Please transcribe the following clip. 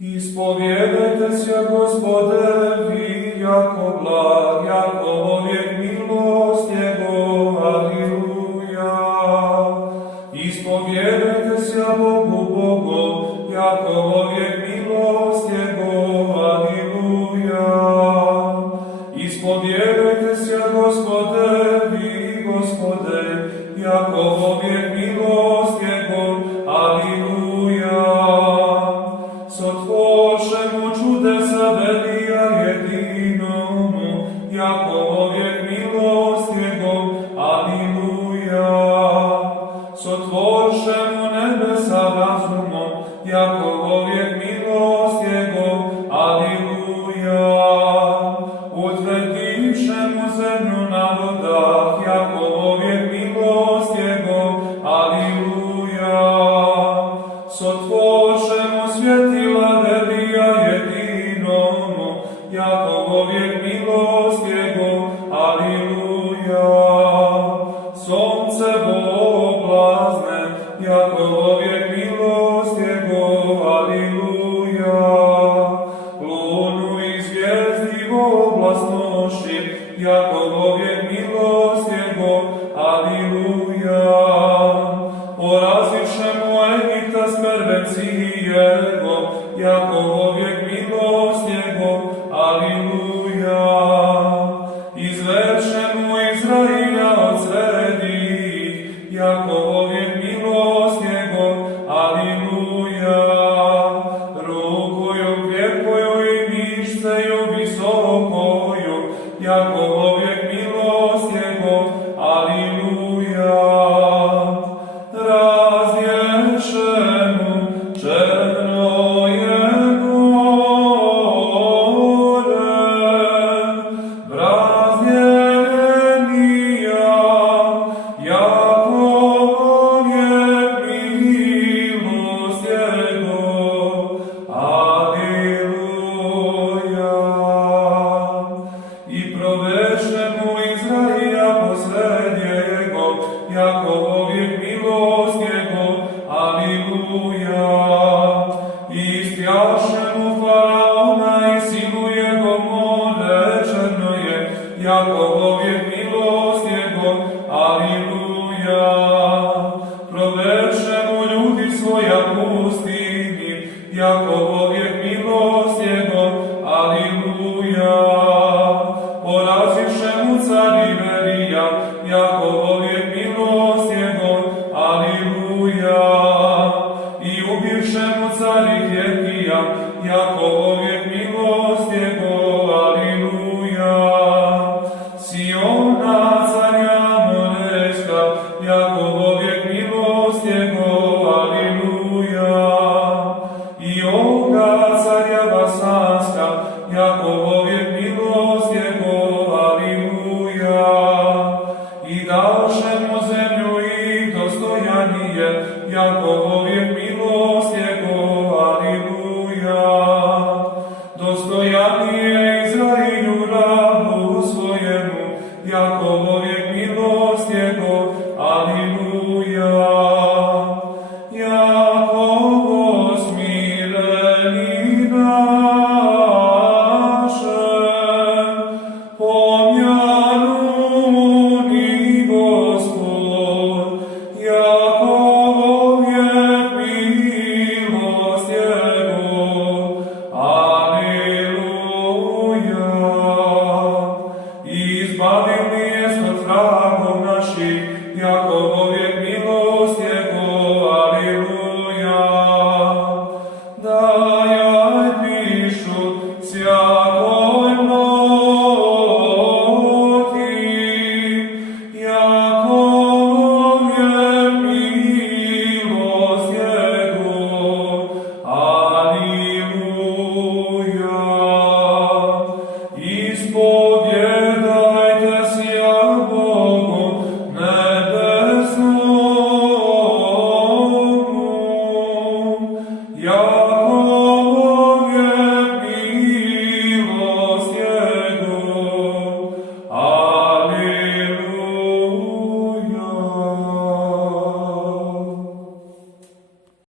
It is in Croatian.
Ispovijedajte se, Gospode, vi jako blag, jako uvijek milost Jego, aliluja. Ispovijedajte se, Bogu Bogo, jako uvijek milost Jego, aliluja. Ispovijedajte se, Gospode, vi, Gospode, jako uvijek milost Jego, aliluja. Sotvošemu čudesa velija jedinomu, jako uvijek milost Jego, aliluja. Sotvošemu nebesa razumom, jako uvijek milost Jego, aliluja. Utvrdivšemu zemlju na vodах, jako uvijek milost Jego, aliluja. Sotvošemu svjetila velija jedinomu, jako uvijek milost Jego, aliluja. Sonce boblazne, jako uvijek milost Jego, aliluja. Lunu i zvijezdi oblasnoši, jako uvijek milost Jego, aliluja. Porazišemu Egipta s prvenci Jego, jako uvijek milost Jego, aliluja. Izvešemu Izrailja od sredih, jako uvijek milost Jego, aliluja. Rukuju krepkoju i mišceju visokoju, jako uvijek milost Jego, aliluja. Razdješemu černoje more, brazdjenija, jako uvijek milost Jego, aliluja. I provešemu Izrailja posred Jego, jako uvijek milost Jego, aliluja. I stjašemu Faraona i sinu Jego more černoje, jako uvijek milost Jego, aliluja. Provešemu ljudi svoja pustini, jako uvijek milost Jego, aliluja. Porazišemu cari Verija, jako uvijek milost Jego, aliluja. I ubivšemu cari Hetija, jako